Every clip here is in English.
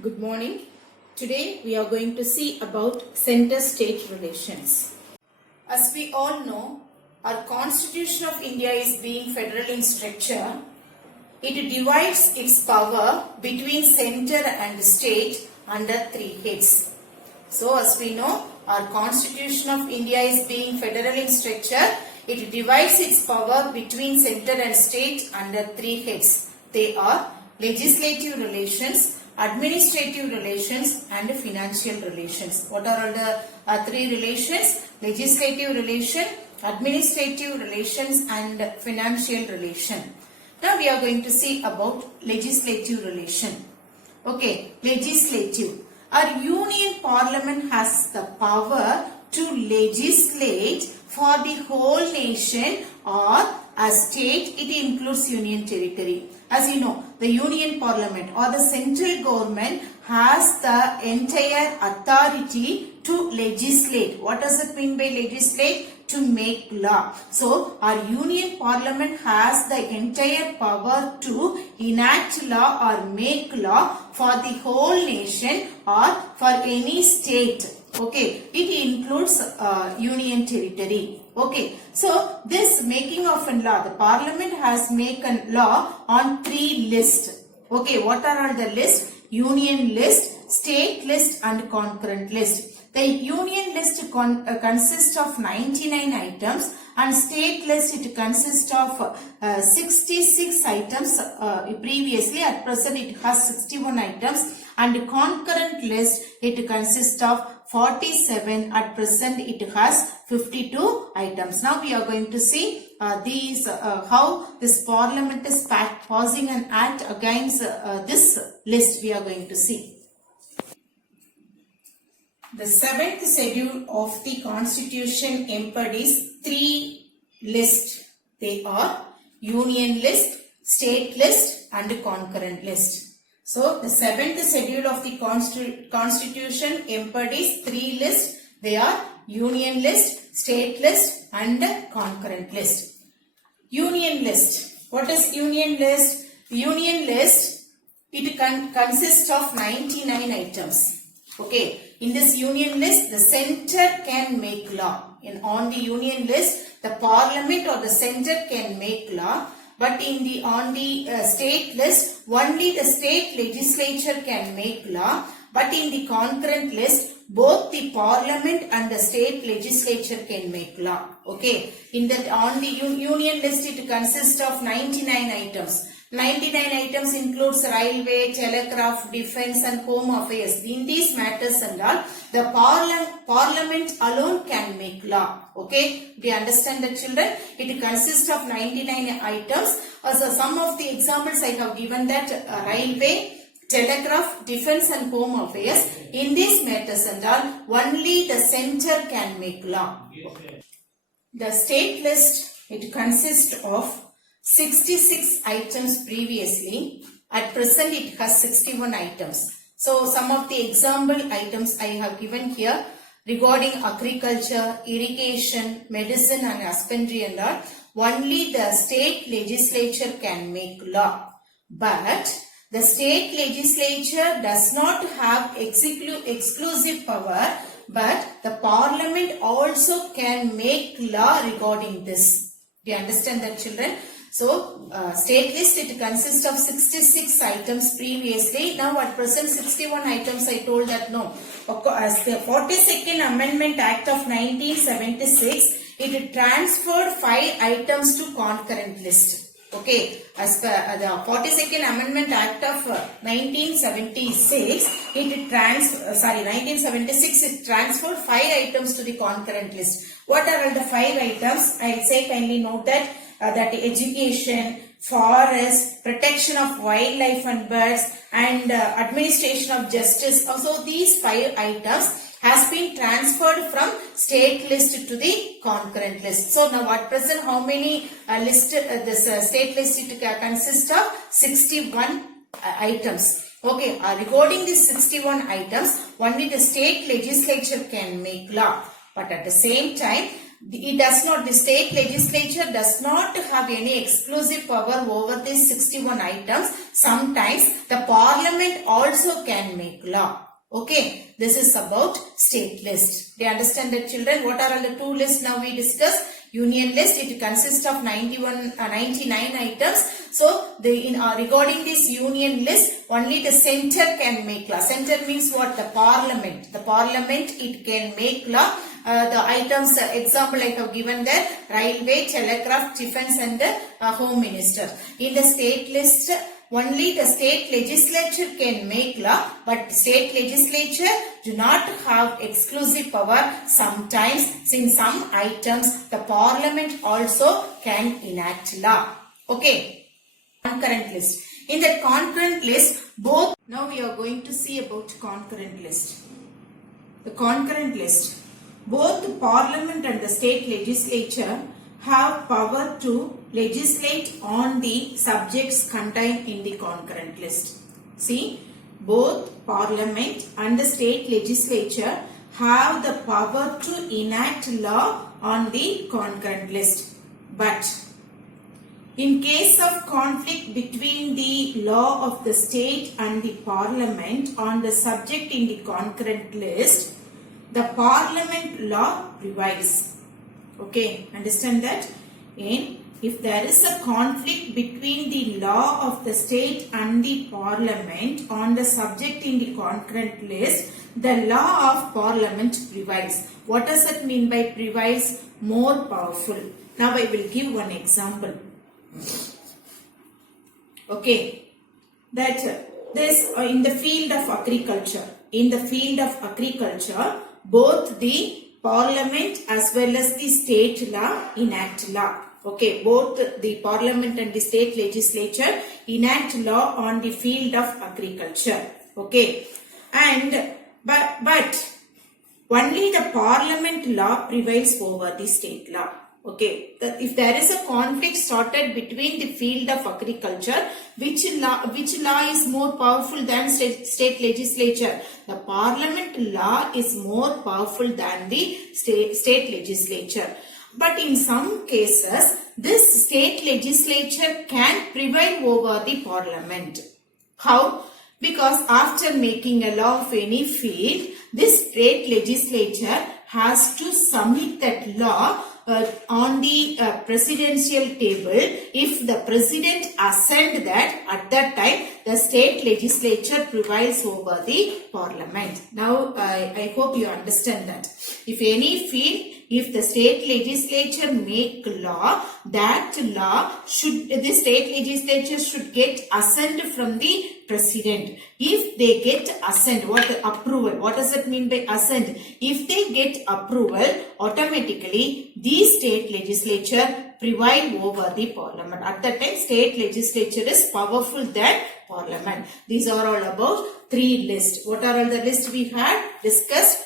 Good morning. Today we are going to see about center-state relations. As we all know, our Constitution of India is being federal in structure. It divides its power between center and state under three heads. So as we know, our Constitution of India is being federal in structure. It divides its power between center and state under three heads. They are legislative relations, administrative relations and financial relations. What are all the three relations? Legislative relation, administrative relations and financial relation. Now we are going to see about legislative relation. Okay, legislative. Our union parliament has the power to legislate for the whole nation or a state. It includes union territory. As you know, the union parliament or the central government has the entire authority to legislate. What does it mean by legislate? To make law. So, our union parliament has the entire power to enact law or make law for the whole nation or for any state. Okay, it includes union territory. Okay, so this making of a law, the parliament has made a law on three lists. Okay, what are all the lists? Union list, state list and concurrent list. The union list consists of 99 items and state list it consists of 66 items previously. At present it has 61 items and concurrent list it consists of 47. At present it has 52 items. Now we are going to see how this parliament is passing an act against this list. We are going to see. The 7th schedule of the Constitution embodies three lists. They are union list, state list and concurrent list. So, the 7th schedule of the Constitution embodies three lists. They are union list, state list and concurrent list. Union list. What is union list? The union list, it consists of 99 items. Okay, in this union list, the center can make law. On the union list, the parliament or the center can make law. But on the state list, only the state legislature can make law. But in the concurrent list, both the parliament and the state legislature can make law. Okay, on the union list, it consists of 99 items. 99 items includes railway, telegraph, defense and home affairs. In these matters and all, the parliament alone can make law. Okay, do you understand that, children? It consists of 99 items. So some of the examples I have given that railway, telegraph, defense and home affairs. In these matters and all, only the center can make law. The state list, it consists of 66 items previously. At present it has 61 items. So some of the example items I have given here regarding agriculture, irrigation, medicine and husbandry and all. Only the state legislature can make law. But the state legislature does not have exclusive power, but the parliament also can make law regarding this. Do you understand that, children? So, state list, it consists of 66 items previously. Now, at present, 61 items, I told that no. As the 42nd Amendment Act of 1976, it transferred 5 items to concurrent list. Okay, as per the 42nd Amendment Act of 1976, it transferred 5 items to the concurrent list. What are all the 5 items? I will say kindly note that education, forest, protection of wildlife and birds and administration of justice. Also these 5 items has been transferred from state list to the concurrent list. So now at present how many state list it consists of? 61 items. Okay, regarding these 61 items, only the state legislature can make law. But at the same time, the state legislature does not have any exclusive power over these 61 items. sometimes the parliament also can make law. Okay, this is about state list. Do you understand that, children? What are all the two lists now we discussed? Union list, it consists of 99 items. So, regarding this union list, only the center can make law. Center means what? The parliament. The parliament, it can make law. The items, example I have given there, railway, telegraph, defense and home minister. In the state list, only the state legislature can make law, but state legislature do not have exclusive power. Sometimes, in some items, the parliament also can enact law. Okay. Concurrent list. In the concurrent list, both. Now we are going to see about concurrent list. The concurrent list. Both the parliament and the state legislature have power to legislate on the subjects contained in the concurrent list. See, both parliament and the state legislature have the power to enact law on the concurrent list. But in case of conflict between the law of the state and the parliament on the subject in the concurrent list, the parliament law prevails. Okay, understand that? And if there is a conflict between the law of the state and the parliament on the subject in the concurrent list, the law of parliament prevails. What does that mean by prevails? More powerful. Now I will give one example. Okay, that this in the field of agriculture. In the field of agriculture, both the parliament as well as the state law enact law. Okay, both the parliament and the state legislature enact law on the field of agriculture. Okay, and but only the parliament law prevails over the state law. Okay, if there is a conflict started between the field of agriculture, which law is more powerful than state legislature? The parliament law is more powerful than the state legislature. But in some cases, this state legislature can prevail over the parliament. How? Because after making a law of any field, this state legislature has to submit that law on the presidential table. If the president assent that, at that time the state legislature prevails over the parliament. Now I hope you understand that. If any field, if the state legislature make law, that law should, the state legislature should get assent from the president. If they get assent, approval? What does it mean by assent? If they get approval, automatically the state legislature prevail over the parliament. At that time, state legislature is powerful than parliament. These are all about three lists. What are all the lists we had discussed?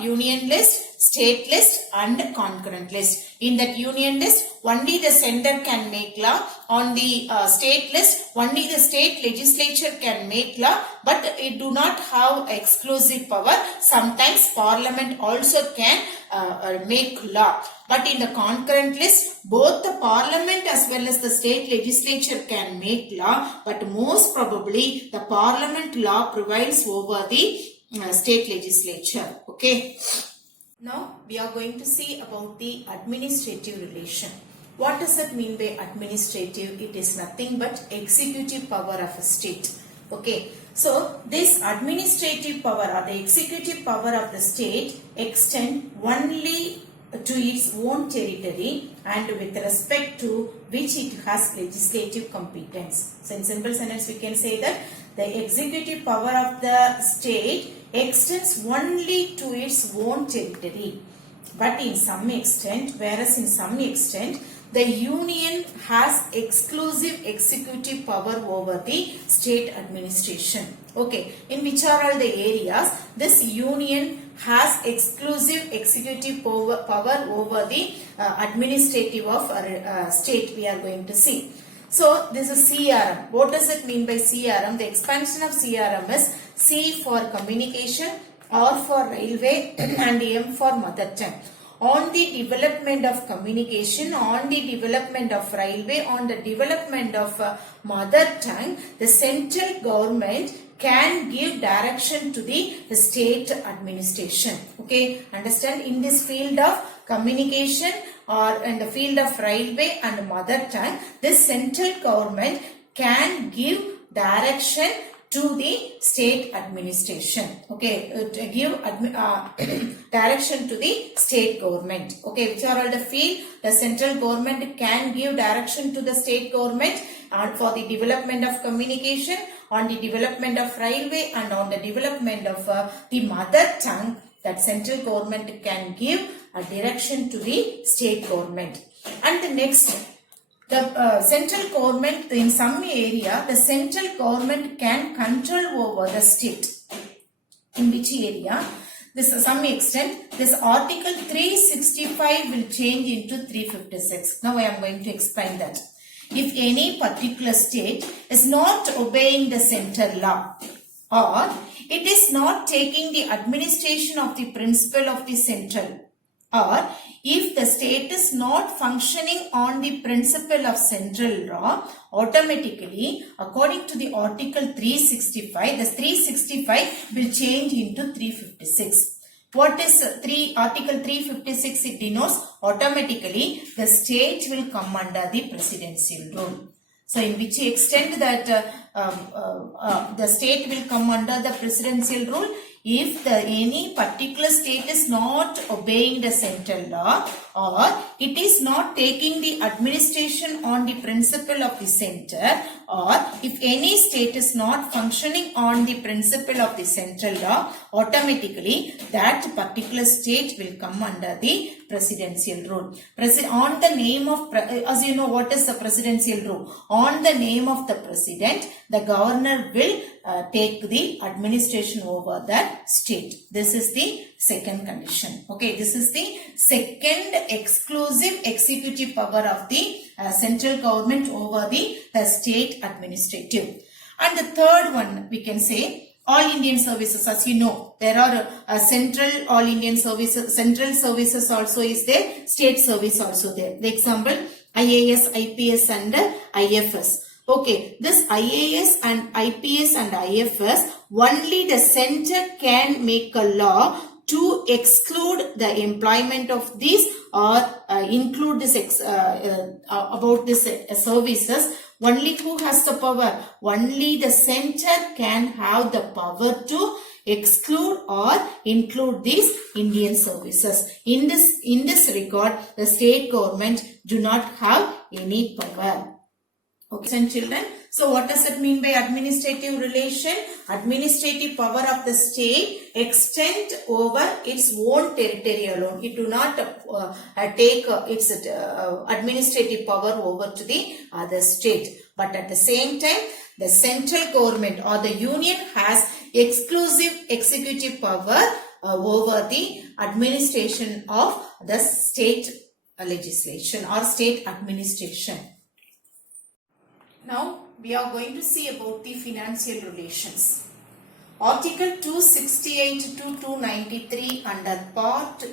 Union list, state list and concurrent list. In that union list, only the center can make law. On the state list, only the state legislature can make law, but it do not have exclusive power. Sometimes parliament also can make law. But in the concurrent list, both the parliament as well as the state legislature can make law, but most probably the parliament law prevails over the state legislature. Okay. Now we are going to see about the administrative relation. What does it mean by administrative? It is nothing but executive power of a state. Okay. So this administrative power or the executive power of the state extend only to its own territory and with respect to which it has legislative competence. So in simple sentence we can say that the executive power of the state extends only to its own territory. But in some extent, whereas in some extent, the union has exclusive executive power over the state administration. Okay, in which are all the areas this union has exclusive executive power over the administrative of state, we are going to see. So this is CRM. What does it mean by CRM? The expansion of CRM is C for communication, R for railway and M for mother tongue. on the development of communication, on the development of railway, on the development of mother tongue, the central government can give direction to the state administration. Okay, understand? In this field of communication or in the field of railway and mother tongue, this central government can give direction to the state administration. Okay, to give direction to the state government. Okay, which are all the field the central government can give direction to the state government for the development of communication, on the development of railway, and on the development of the mother tongue. That central government can give a direction to the state government. And the next, the central government, in some area, the central government can control over the state. In which area? This to some extent, this article 365 will change into 356. Now I am going to explain that. If any particular state is not obeying the central law, or it is not taking the administration of the principle of the central, or if the state is not functioning on the principle of central law, automatically, according to the article 365, the 365 will change into 356. What is article 356? It denotes automatically the state will come under the presidential rule. So, in which extent that the state will come under the presidential rule? If any particular state is not obeying the central law, or it is not taking the administration on the principle of the center, or if any state is not functioning on the principle of the central law, automatically that particular state will come under the presidential rule. On the name of, as you know, what is the presidential rule? On the name of the president, the governor will take the administration over that state. This is the second condition. Okay, this is the second exclusive executive power of the central government over the state administrative. And the third one, we can say all Indian services. As you know, there are central all Indian services, central services also is there, state service also there. The example, IAS, IPS and IFS. Okay, this IAS and IPS and IFS, only the center can make a law to exclude the employment of these or include this about this services. Only who has the power? Only the center can have the power to exclude or include these Indian services. In this regard, the state government do not have any power. Okay, and children. So what does it mean by administrative relation? Administrative power of the state extend over its own territory alone. It do not take its administrative power over to the other state. But at the same time, the central government or the union has exclusive executive power over the administration of the state legislation or state administration. Now, we are going to see about the financial relations. Article 268 to 293 under Part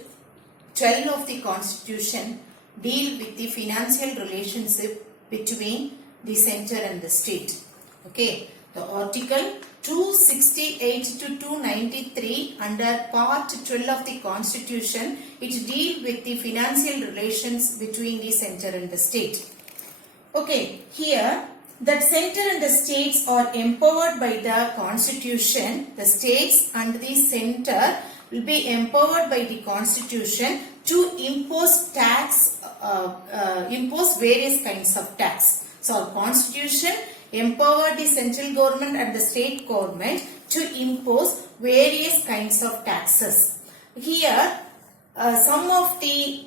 12 of the Constitution deal with the financial relationship between the center and the state. Okay, the Article 268 to 293 under Part 12 of the Constitution, it deal with the financial relations between the center and the state. Okay, here that center and the states are empowered by the Constitution. The states and the center will be empowered by the Constitution to impose tax, impose various kinds of tax. So, our Constitution empowered the central government and the state government to impose various kinds of taxes. Here, some of the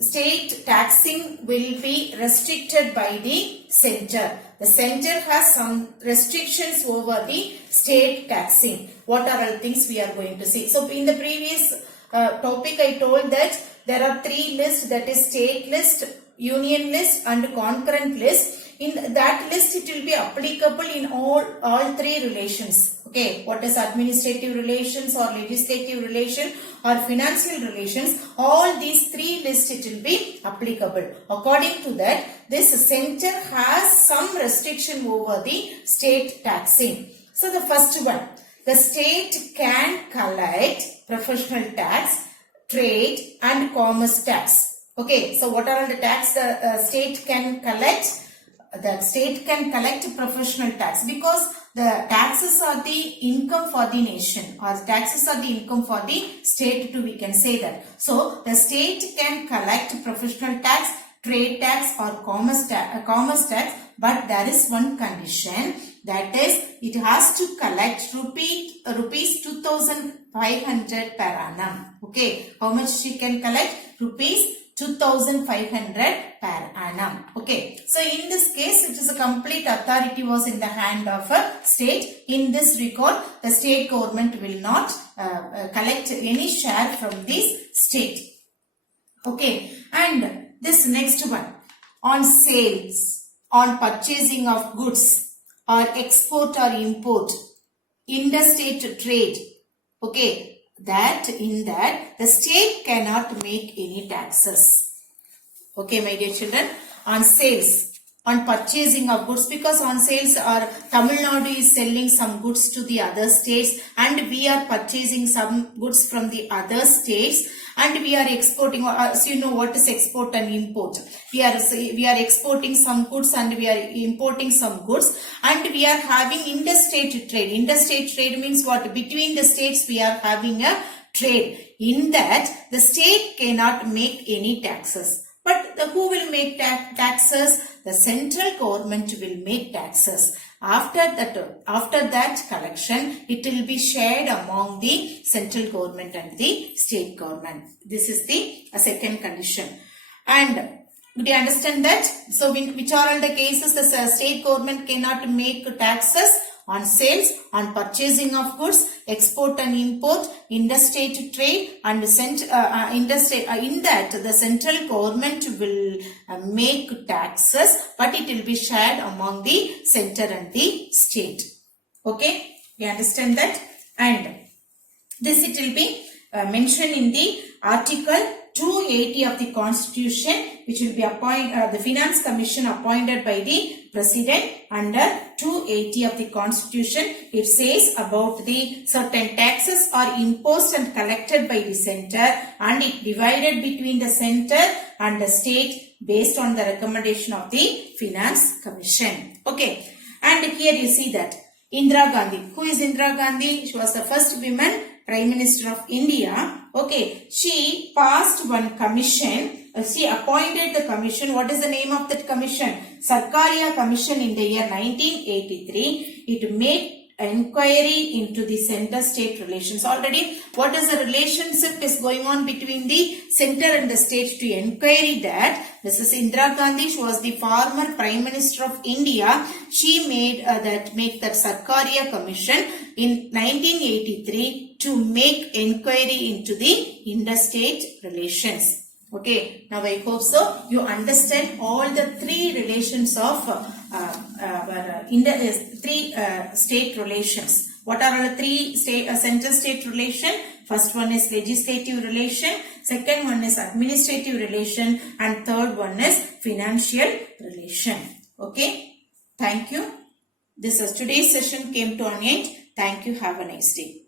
state taxing will be restricted by the center. The center has some restrictions over the state taxing. What are all things we are going to see? So, in the previous topic, I told that there are three lists, that is state list, union list and concurrent list. In that list, it will be applicable in all three relations. Okay, what is administrative relations or legislative relation or financial relations, all these three lists it will be applicable. According to that, this center has some restriction over the state taxing. So the first one, the state can collect professional tax, trade and commerce tax. Okay, so what are all the tax the state can collect? The state can collect professional tax because the taxes are the income for the nation, or taxes are the income for the state too, we can say that. So the state can collect professional tax, trade tax or commerce tax, but there is one condition, that is it has to collect rupees 2,500 per annum. Okay, how much she can collect? Rupees 2,500 per annum. Okay, so in this case, it is a complete authority was in the hand of a state. In this record, the state government will not collect any share from this state. Okay, and this next one, on sales, on purchasing of goods or export or import, interstate trade. Okay, in that the state cannot make any taxes. Okay, my dear children, on sales, on purchasing of goods, because on sales Tamil Nadu is selling some goods to the other states and we are purchasing some goods from the other states and we are exporting. So you know what is export and import. We are exporting some goods and we are importing some goods, and we are having interstate trade. Interstate trade means what? Between the states we are having a trade. In that the state cannot make any taxes. But who will make taxes? The central government will make taxes. After that collection, it will be shared among the central government and the state government. This is the second condition. And do you understand that? So, which are all the cases the state government cannot make taxes? On sales, on purchasing of goods, export and import, interstate trade, and interstate. In that, the central government will make taxes, but it will be shared among the center and the state. Okay, you understand that? And this it will be mentioned in the Article 280 of the Constitution, which will be the Finance Commission appointed by the President. Under 280 of the Constitution, it says about the certain taxes are imposed and collected by the center, and it divided between the center and the state based on the recommendation of the Finance Commission. Okay, and here you see that Indira Gandhi. Who is Indira Gandhi? She was the first woman Prime Minister of India. Okay, she passed one commission. She appointed the commission. What is the name of that commission? Sarkaria Commission in the year 1983. It made inquiry into the center-state relations. Already, what is the relationship is going on between the center and the state to inquiry that? This is Indira Gandhi. She was the former Prime Minister of India. She made that Sarkaria Commission in 1983 to make inquiry into the interstate relations. Okay, now I hope so you understand all the three relations of three state relations. What are the three center-state relation? First one is legislative relation, second one is administrative relation, and third one is financial relation. Okay, thank you. This is today's session came to an end. Thank you. Have a nice day.